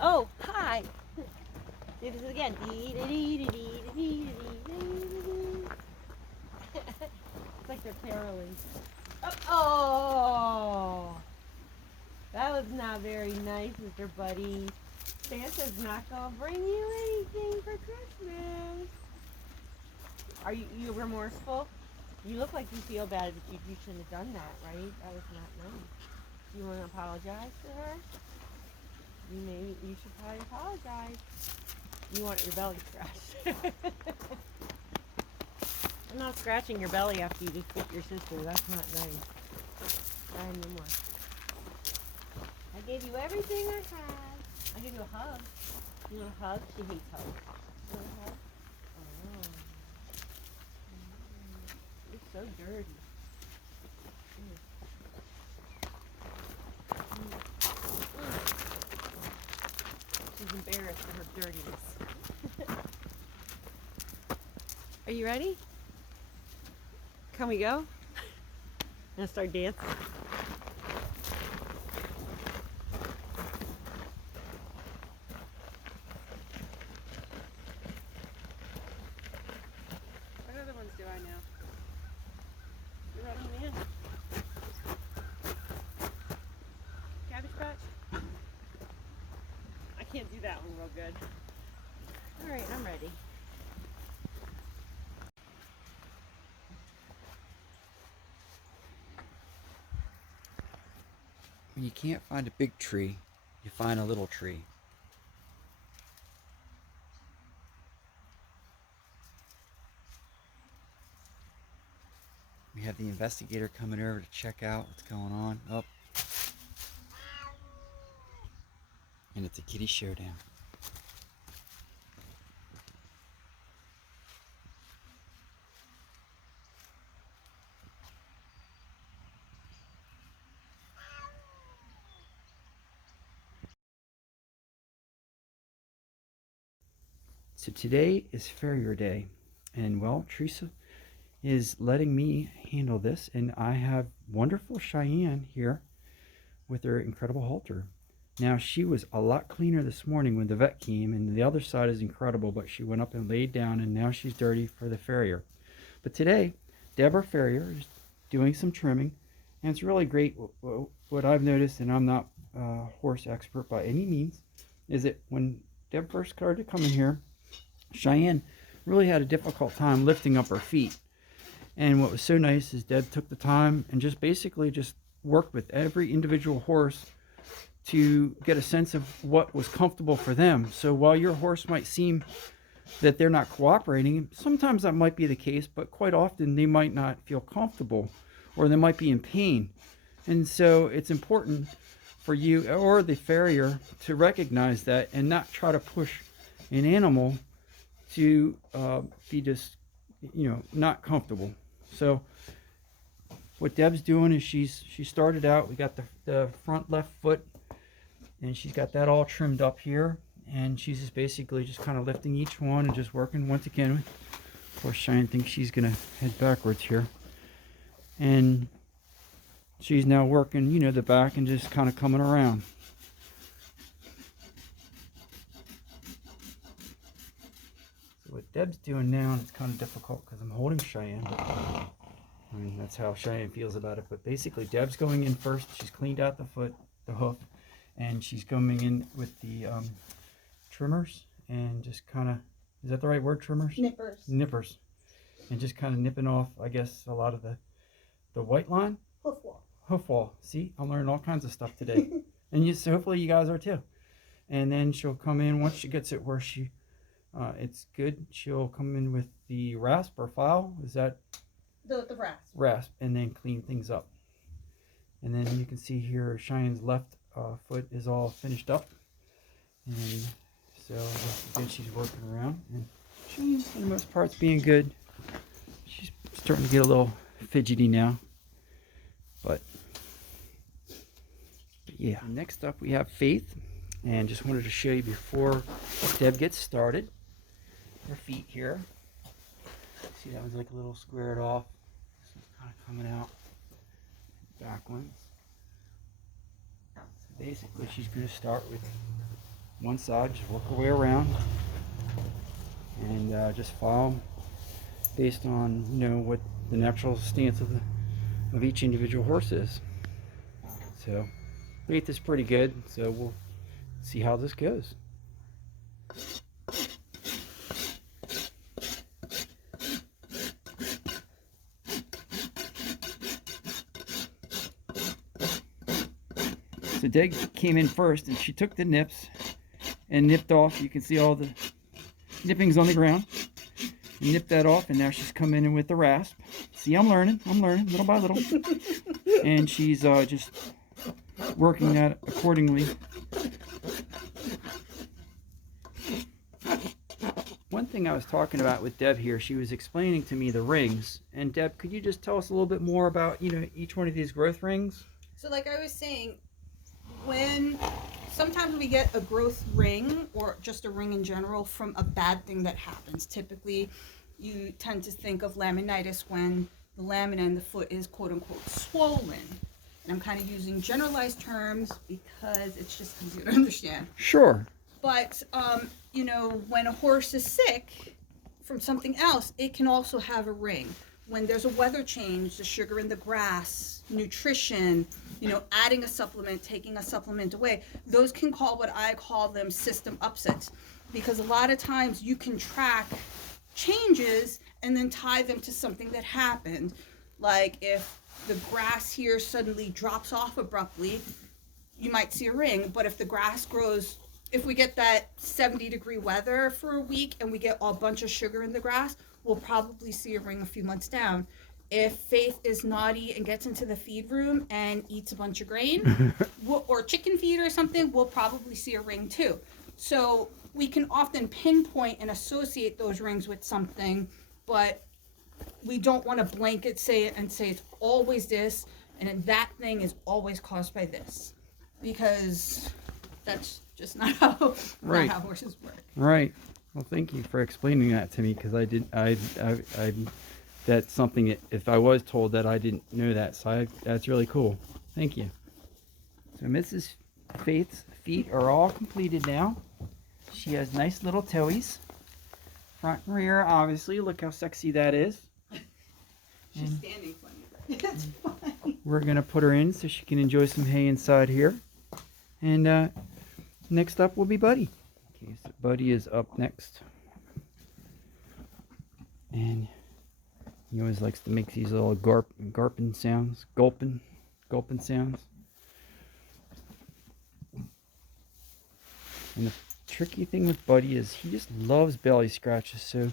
Oh, hi. Do this again. It's like they're caroling. Oh, that was not very nice, Mr. Buddy. Santa's not gonna bring you anything for Christmas. Are you remorseful? You look like you feel bad, but you shouldn't have done that, right? That was not nice. You want to apologize to her? You should probably apologize. You want your belly scratched. I'm not scratching your belly after you just bit your sister. That's not nice. Not anymore. I gave you everything I had. I gave you a hug. You want a hug? She hates hugs. You want a hug? Oh. You're so dirty. She's embarrassed for her dirtiness. Are you ready? Can we go? And start dancing. What other ones do I know? You're running me in. Cabbage patch? I can't do that one real good. Alright, I'm ready. When you can't find a big tree, you find a little tree. We have the investigator coming over to check out what's going on. Oh. And it's a kitty showdown. So today is Farrier Day, and well, Teresa is letting me handle this, and I have wonderful Cheyenne here with her incredible halter. Now, she was a lot cleaner this morning when the vet came, and the other side is incredible, but she went up and laid down, and now she's dirty for the Farrier. But today, Deborah Farrier is doing some trimming, and it's really great. What I've noticed, and I'm not a horse expert by any means, is that when Deb first started coming here, Cheyenne really had a difficult time lifting up her feet. And what was so nice is Deb took the time and just basically just worked with every individual horse to get a sense of what was comfortable for them. So while your horse might seem that they're not cooperating, sometimes that might be the case, but quite often they might not feel comfortable or they might be in pain. And so it's important for you or the farrier to recognize that and not try to push an animal to be just, not comfortable. So what Deb's doing is she started out, we got the front left foot, and she's got that all trimmed up here, and she's just basically just kind of lifting each one and just working once again. Of course, Cheyenne thinks she's gonna head backwards here, and she's now working, the back and just kind of coming around. What Deb's doing now, and it's kind of difficult because I'm holding Cheyenne. I mean, that's how Cheyenne feels about it. But basically, Deb's going in first. She's cleaned out the foot, the hoof, and she's coming in with the trimmers and just kind of, is that the right word, trimmers? Nippers. Nippers. And just kind of nipping off, I guess, a lot of the white line. Hoof wall. Hoof wall. See, I'm learning all kinds of stuff today. And so hopefully you guys are too. And then she'll come in, once she gets it where she... it's good. She'll come in with the rasp or file. Is that the rasp? Rasp, and then clean things up. And then you can see here Cheyenne's left foot is all finished up, and so again she's working around. And Cheyenne, for the most part, is being good. She's starting to get a little fidgety now, but yeah. Next up we have Faith, and just wanted to show you before Deb gets started. Her feet here. See, that one's like a little squared off. This one's kind of coming out. Back ones. So basically, she's going to start with one side, just work our way around, and just follow based on, you know, what the natural stance of each individual horse is. So faith is pretty good, so we'll see how this goes. So Deg came in first, and she took the nips and nipped off. You can see all the nippings on the ground. Nipped that off, and now she's coming in with the rasp. See, I'm learning little by little. And she's just working that accordingly. One thing I was talking about with Deb here, she was explaining to me the rings. And Deb, could you just tell us a little bit more about, you know, each one of these growth rings? So like I was saying, when sometimes we get a growth ring or just a ring in general from a bad thing that happens. Typically, you tend to think of laminitis when the lamina in the foot is quote unquote swollen. And I'm kind of using generalized terms because it's just easier to understand. Sure. But, you know, when a horse is sick from something else, it can also have a ring. When there's a weather change, the sugar in the grass, nutrition, you know, adding a supplement, taking a supplement away, those can call what I call them system upsets. Because a lot of times you can track changes and then tie them to something that happened. Like if the grass here suddenly drops off abruptly, you might see a ring. But if the grass grows, if we get that 70-degree weather for a week and we get a bunch of sugar in the grass, we'll probably see a ring a few months down. If Faith is naughty and gets into the feed room and eats a bunch of grain or chicken feed or something, we'll probably see a ring too. So we can often pinpoint and associate those rings with something, but we don't want to blanket say it and say it's always this and that thing is always caused by this, because that's just not how, right. not how horses work. Right. Well, thank you for explaining that to me, because that's something that if I was told that I didn't know that, so that's really cool. Thank you. So Mrs. Faith's feet are all completed now. She has nice little toes, front and rear. Obviously, look how sexy that is. She's standing funny. That's fine. We're gonna put her in so she can enjoy some hay inside here. And next up will be Buddy. Okay, so Buddy is up next. And he always likes to make these little gulping sounds. Gulping sounds. And the tricky thing with Buddy is he just loves belly scratches. So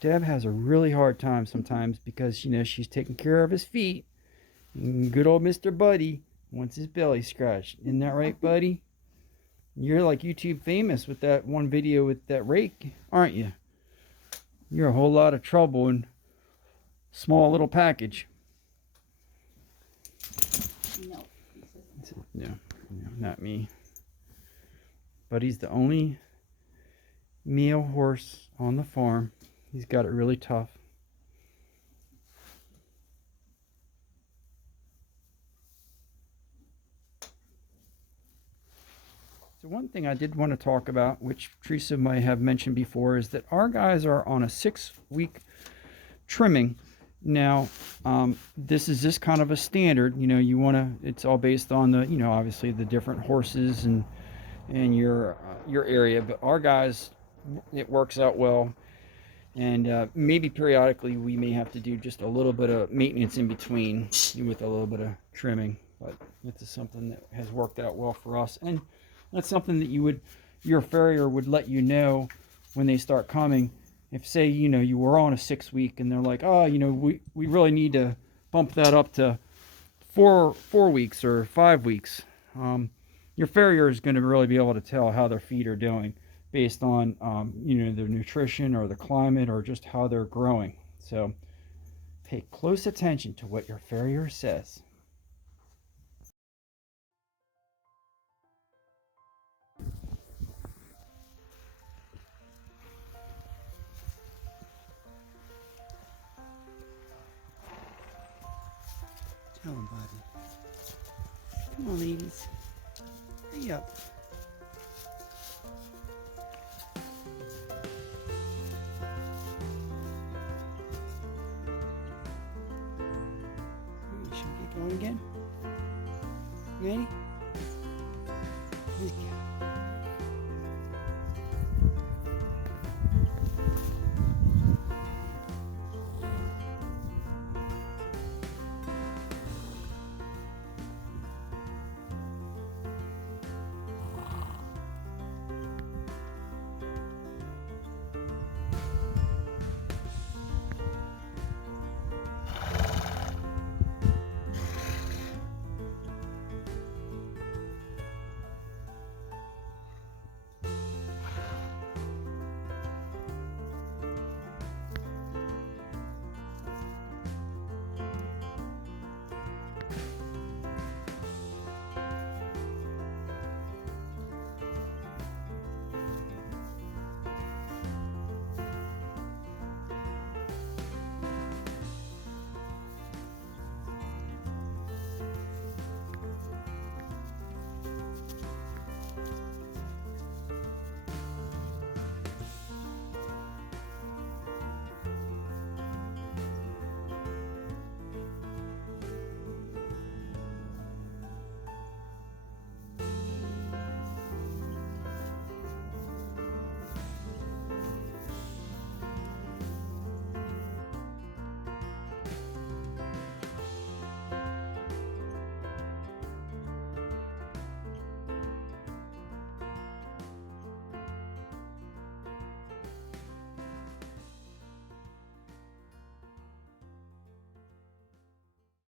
Deb has a really hard time sometimes because, you know, she's taking care of his feet. And good old Mr. Buddy wants his belly scratched. Isn't that right, Buddy? You're like YouTube famous with that one video with that rake, aren't you? You're a whole lot of trouble in small little package. No, not me. Buddy's the only male horse on the farm. He's got it really tough. So one thing I did want to talk about, which Teresa might have mentioned before, is that our guys are on a 6-week trimming. Now, this is just kind of a standard. You know, you want to, it's all based on the, you know, obviously the different horses and your area. But our guys, it works out well. And maybe periodically we may have to do just a little bit of maintenance in between with a little bit of trimming. But this is something that has worked out well for us. And that's something that your farrier would let you know when they start coming. If, say, you know, you were on a 6-week and they're like, oh, you know, we really need to bump that up to 4 weeks or 5 weeks. Your farrier is going to really be able to tell how their feet are doing based on, you know, their nutrition or the climate or just how they're growing. So pay close attention to what your farrier says. Tell them, Buddy. Come on, ladies. Hurry up. Going again. Ready?